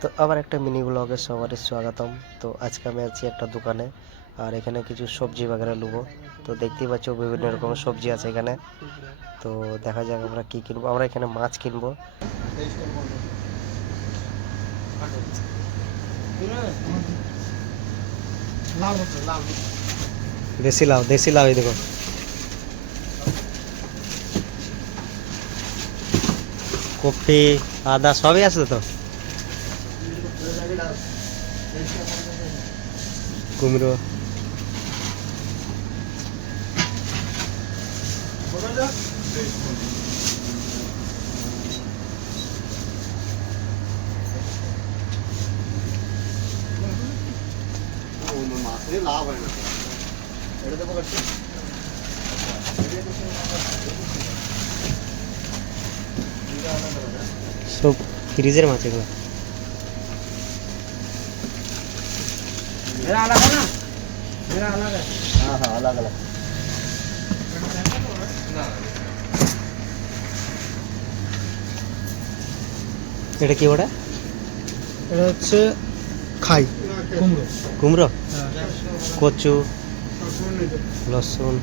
তো আবার একটা মিনি ব্লগে সবারই স্বাগতম। তো আজকে আমি আছি একটা দোকানে, আর এখানে কিছু সবজি বাগেরা নেবো। তো দেখতেই পাচ্ছ বিভিন্ন রকমের সবজি আছে এখানে। তো দেখা যাক আমরা কি কিনবো। আমরা এখানে মাছ কিনবো। দেশি লাউ এই দেখো, কপি, আদা সবই আছে তো। কুমড়ো, সব ফ্রিজের মাছ এগুলো। এটা কি ওটা? এটা হচ্ছে খাই কুমড়ো। কুমড়ো, কচু, লসুন।